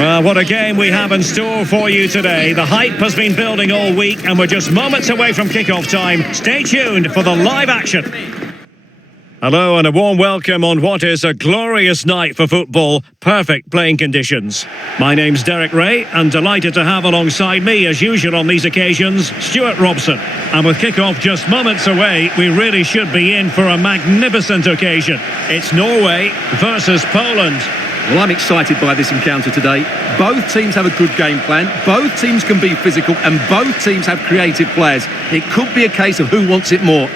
Well, what a game we have in store for you today. The hype has been building all week and we're just moments away from kickoff time. Stay tuned for the live action. Hello and a warm welcome on what is a glorious night for football. Perfect playing conditions. My name's Derek Ray and delighted to have alongside me, as usual on these occasions, Stuart Robson. And with kickoff just moments away, we really should be in for a magnificent occasion. It's Norway versus Poland. Well, I'm excited by this encounter today. Both teams have a good game plan, both teams can be physical, and both teams have creative players. It could be a case of who wants it more.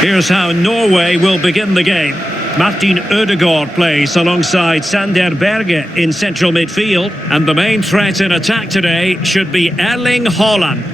Here's how Norway will begin the game. Martin Ødegaard plays alongside Sander Berge in central midfield. And the main threat in attack today should be Erling Haaland.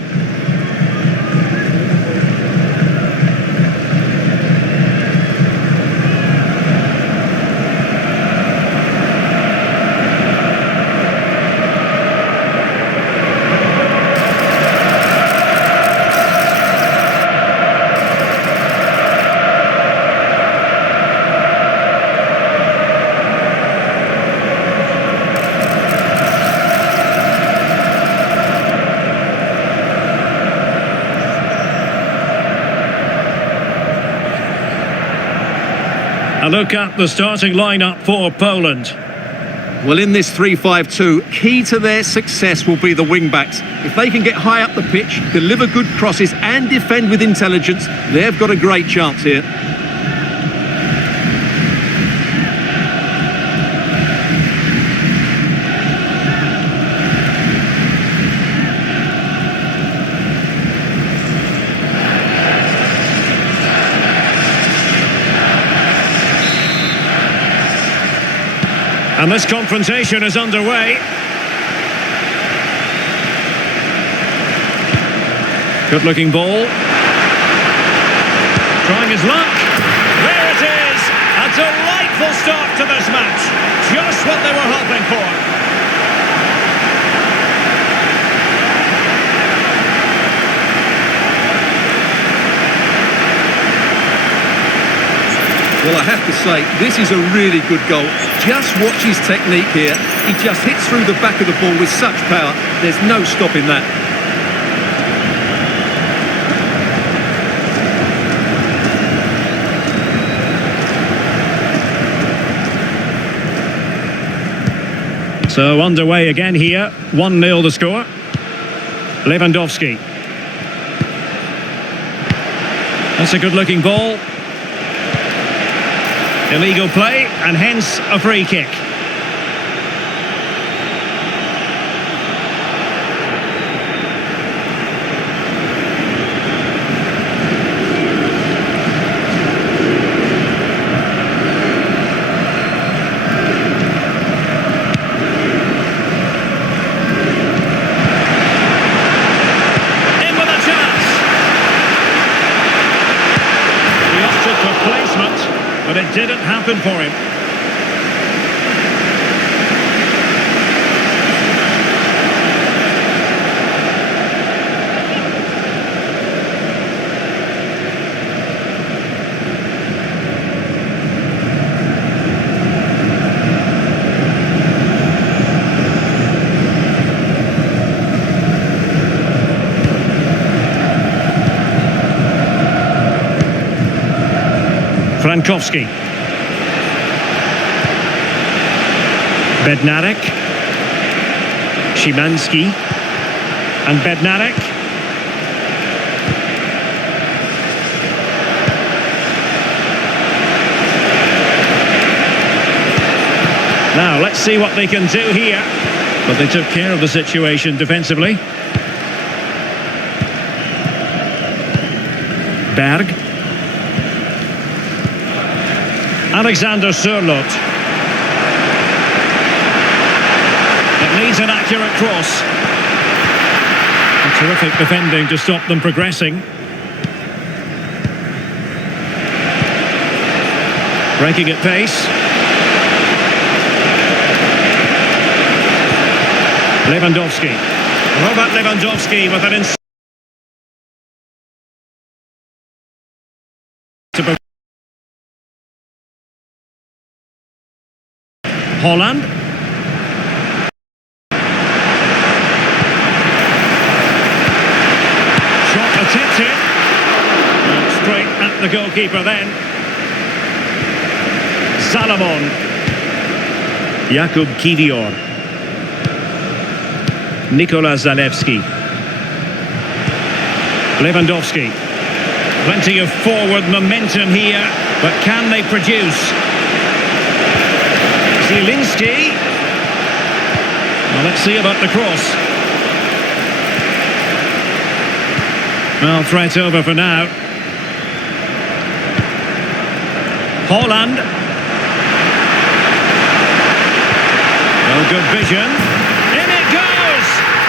A look at the starting lineup for Poland. Well, in this 3-5-2, key to their success will be the wing-backs. If they can get high up the pitch, deliver good crosses and defend with intelligence, they've got a great chance here. And this confrontation is underway. Good looking ball. Trying his luck. There it is! A delightful start to this match. Just what they were hoping for. Well, I have to say, this is a really good goal. Just watch his technique here. He just hits through the back of the ball with such power. There's no stopping that. So underway again here. 1-0 the score. Lewandowski. That's a good looking ball. Illegal play, and hence a free kick. In with a chance. He opted for placement, but it didn't happen for him. Frankowski. Bednarek. Szymanski. And Bednarek. Now, let's see what they can do here. But they took care of the situation defensively. Berg. Alexander Sørloth. It needs an accurate cross. A terrific defending to stop them progressing. Breaking at pace. Lewandowski. Robert Lewandowski with an Holland. Shot attempted. Straight at the goalkeeper then. Salomon. Jakub Kiwior. Nikola Zalewski. Lewandowski. Plenty of forward momentum here, but can they produce? Zielinski. Well, let's see about the cross. Well, threat over for now. Holland. Well, good vision. In it goes!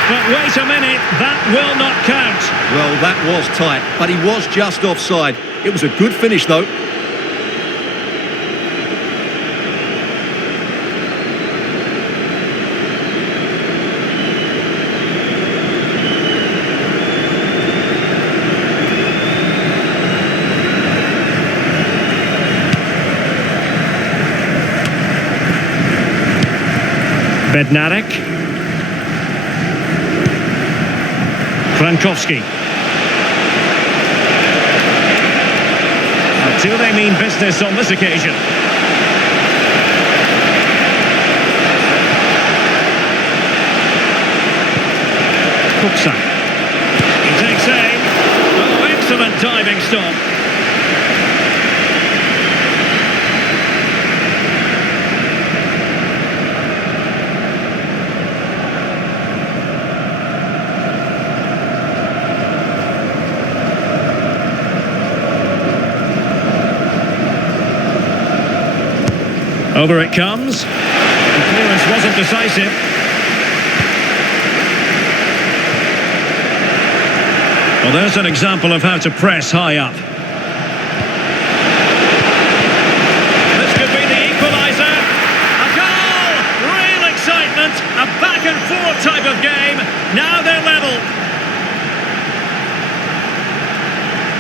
But wait a minute, that will not count. Well, that was tight, but he was just offside. It was a good finish, though. Bednarek. Frankowski. Do they mean business on this occasion? Kuksa. He takes aim. Oh, excellent diving stop. Over it comes. The clearance wasn't decisive. Well, there's an example of how to press high up. This could be the equaliser. A goal! Real excitement. A back and forth type of game. Now they're level.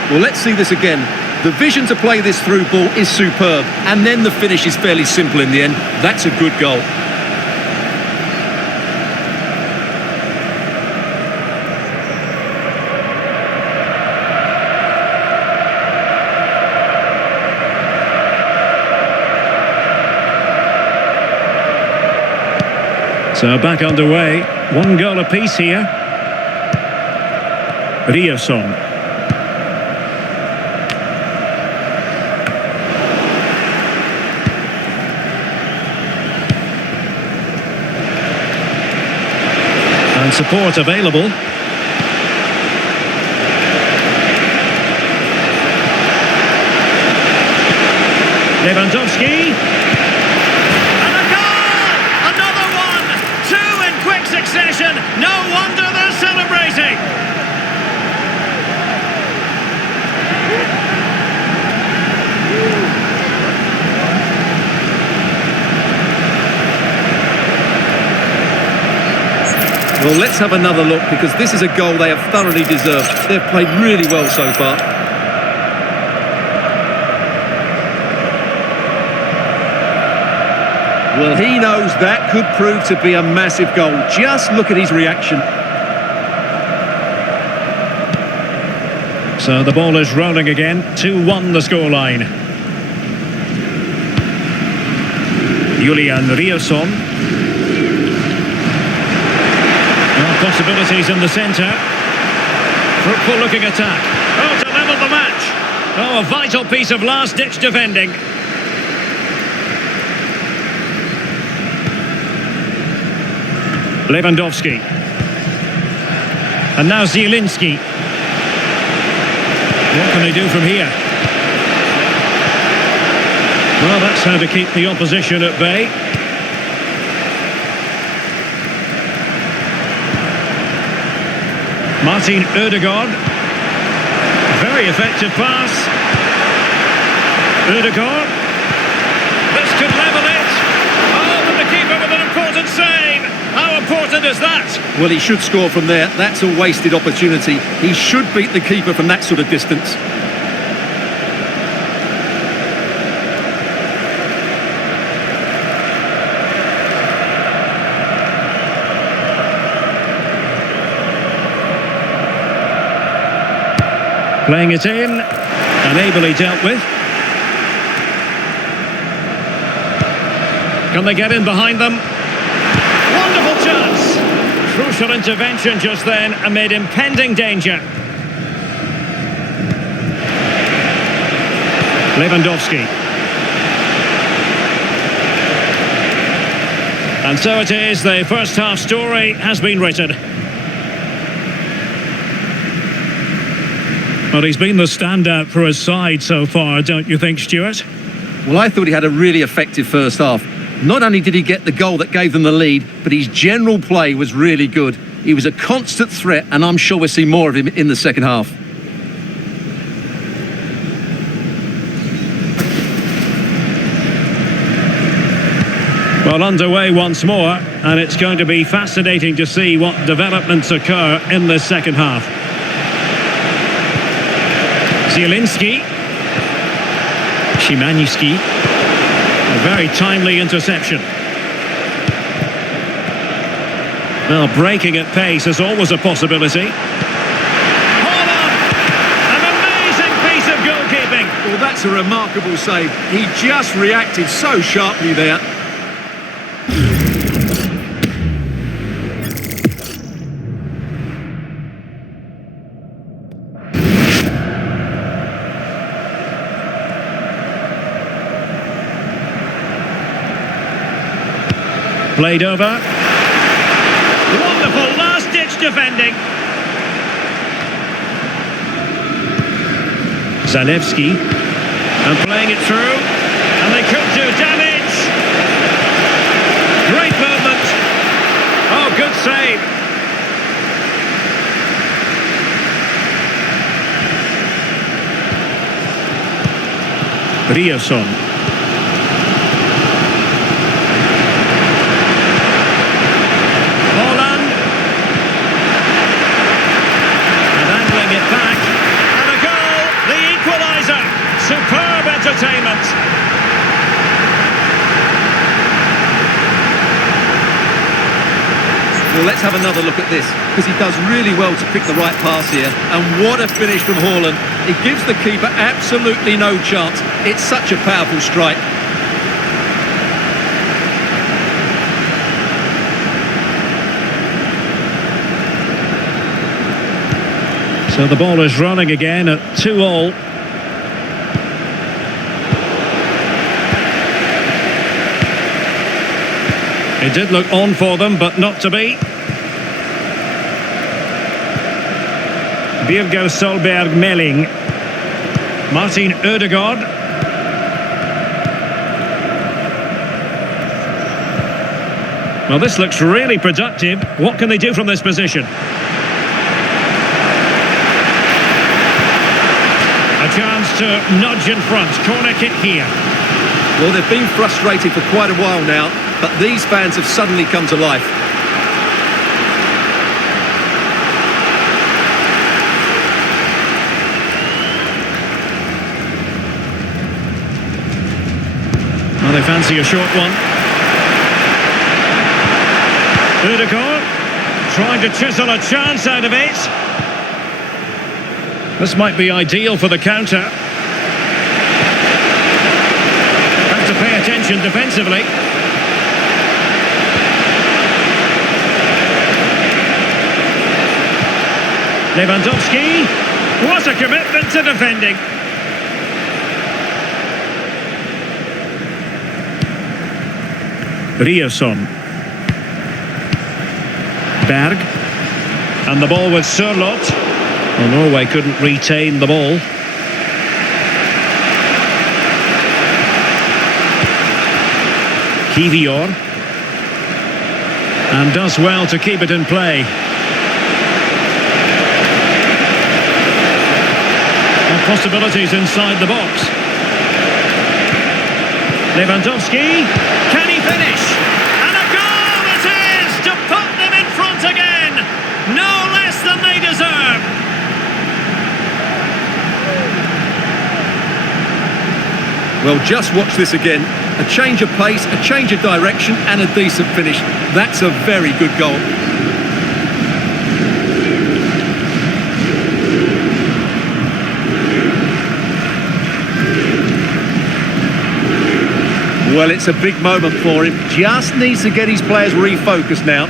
Well, let's see this again. The vision to play this through ball is superb, and then the finish is fairly simple in the end. That's a good goal. So back underway. One goal apiece here. Ryerson. And support available. Lewandowski. And a goal! Another one! Two in quick succession. No wonder they're celebrating. Well, let's have another look, because this is a goal they have thoroughly deserved. They've played really well so far. Well, he knows that could prove to be a massive goal. Just look at his reaction. So the ball is rolling again. 2-1 the scoreline. Julian Ryerson. Possibilities in the centre. Fruitful looking attack. Oh, to level the match. Oh, a vital piece of last-ditch defending. Lewandowski. And now Zielinski. What can they do from here? Well, that's how to keep the opposition at bay. Martin Ødegaard. Very effective pass. Ødegaard. This could level it. Oh, and the keeper with an important save. How important is that? Well, he should score from there. That's a wasted opportunity. He should beat the keeper from that sort of distance. Playing it in, and ably dealt with. Can they get in behind them? Wonderful chance! Crucial intervention just then amid impending danger. Lewandowski. And so it is, the first half story has been written. Well, he's been the standout for his side so far, don't you think, Stuart? Well, I thought he had a really effective first half. Not only did he get the goal that gave them the lead, but his general play was really good. He was a constant threat, and I'm sure we'll see more of him in the second half. Well, underway once more, and it's going to be fascinating to see what developments occur in the second half. Zielinski. Szymanski. A very timely interception. Well, breaking at pace is always a possibility. Hold on! An amazing piece of goalkeeping. Well, that's a remarkable save. He just reacted so sharply there. Played over. Wonderful last-ditch defending. Zalewski. And playing it through. And they could do damage. Great movement. Oh, good save. Ryerson. Superb entertainment. Well, let's have another look at this, because he does really well to pick the right pass here. And what a finish from Haaland. It gives the keeper absolutely no chance. It's such a powerful strike. So the ball is running again at 2-2. It did look on for them, but not to be. Birger Solberg Melling. Martin Ødegaard. Well, this looks really productive. What can they do from this position? A chance to nudge in front. Corner kick here. Well, they've been frustrated for quite a while now, but these fans have suddenly come to life. Well, they fancy a short one. Ødegaard trying to chisel a chance out of it. This might be ideal for the counter. Have to pay attention defensively. Lewandowski. What a commitment to defending. Ryerson. Berg. And the ball with Sørloth. Well, Norway couldn't retain the ball. Kivior. And does well to keep it in play. And possibilities inside the box. Lewandowski. Can he finish? And a goal it is to put them in front again. No less than they deserve. Well, just watch this again. A change of pace, a change of direction and a decent finish. That's a very good goal. Well, it's a big moment for him. Just needs to get his players refocused now.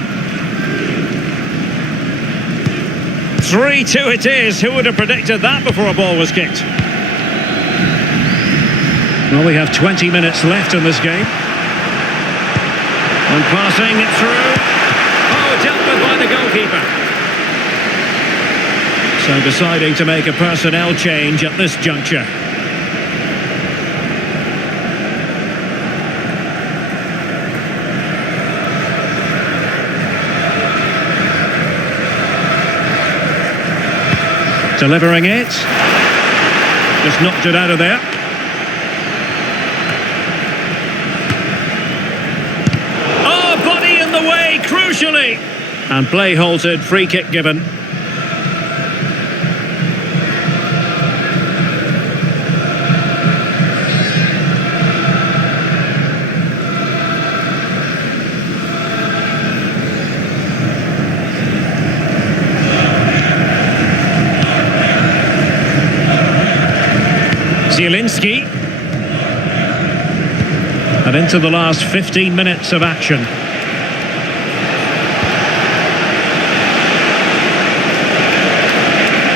3-2 it is. Who would have predicted that before a ball was kicked? Well, we have 20 minutes left in this game. And passing it through. Oh, dealt with by the goalkeeper. So deciding to make a personnel change at this juncture. Delivering it. Just knocked it out of there. Oh, body in the way, crucially. And play halted, free kick given. Zielinski. And into the last 15 minutes of action.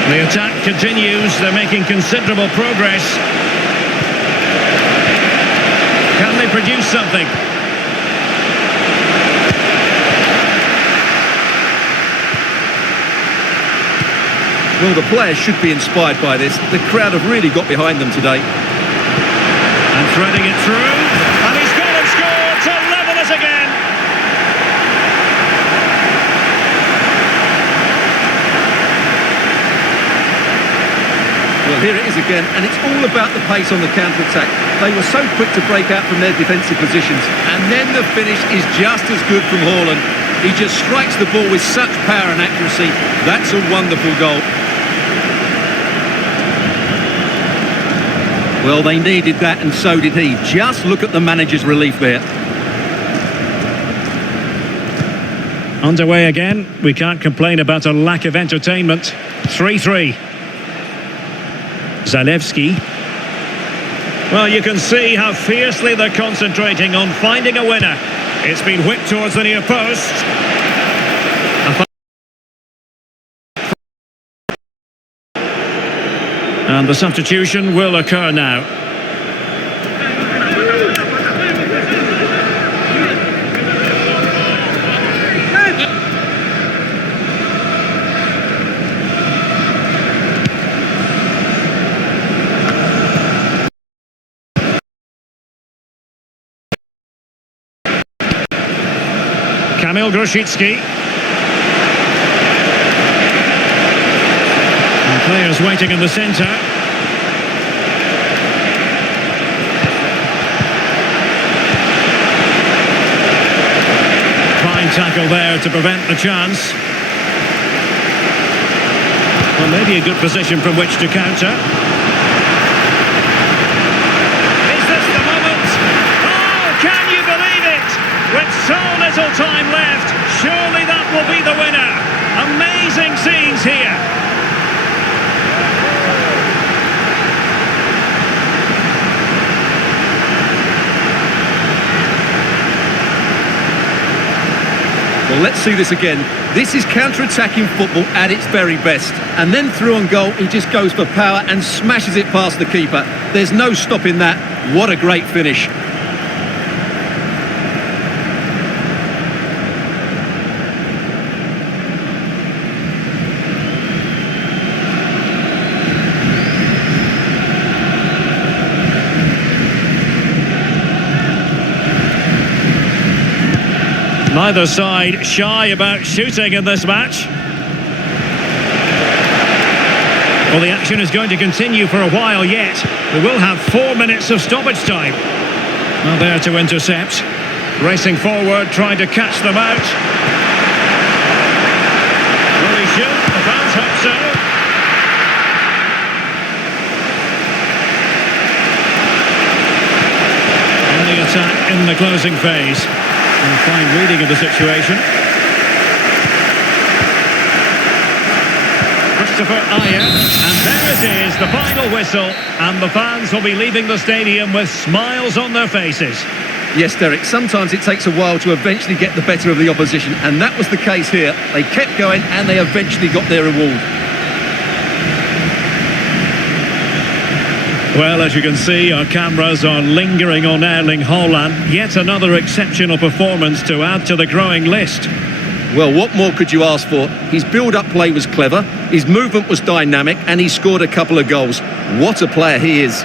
The attack continues, they're making considerable progress. Can they produce something? Well, the players should be inspired by this. The crowd have really got behind them today. And threading it through. And he's gone and scored to level it again. Well, here it is again, and it's all about the pace on the counter-attack. They were so quick to break out from their defensive positions. And then the finish is just as good from Haaland. He just strikes the ball with such power and accuracy. That's a wonderful goal. Well, they needed that, and so did he. Just look at the manager's relief there. Underway again. We can't complain about a lack of entertainment. 3-3. Zalewski. Well, you can see how fiercely they're concentrating on finding a winner. It's been whipped towards the near post. And the substitution will occur now. Kamil Grosicki. And players waiting in the centre. Fine tackle there to prevent the chance. Well, maybe a good position from which to counter. Is this the moment? Oh, can you believe it? With so little time left, surely that will be the winner. Amazing scenes here. Well, let's see this again. This is counter-attacking football at its very best. And then through on goal, he just goes for power and smashes it past the keeper. There's no stopping that. What a great finish. Neither side shy about shooting in this match. Well, the action is going to continue for a while yet. We will have 4 minutes of stoppage time. Well, there to intercept. Racing forward, trying to catch them out. Will he shoot? The fans hope so. On the attack in the closing phase. And a fine reading of the situation. And there it is, the final whistle, and the fans will be leaving the stadium with smiles on their faces. Yes, Derek, sometimes it takes a while to eventually get the better of the opposition, and that was the case here. They kept going and they eventually got their reward. Well, as you can see, our cameras are lingering on Erling Haaland. Yet another exceptional performance to add to the growing list. Well, what more could you ask for? His build-up play was clever, his movement was dynamic, and he scored a couple of goals. What a player he is.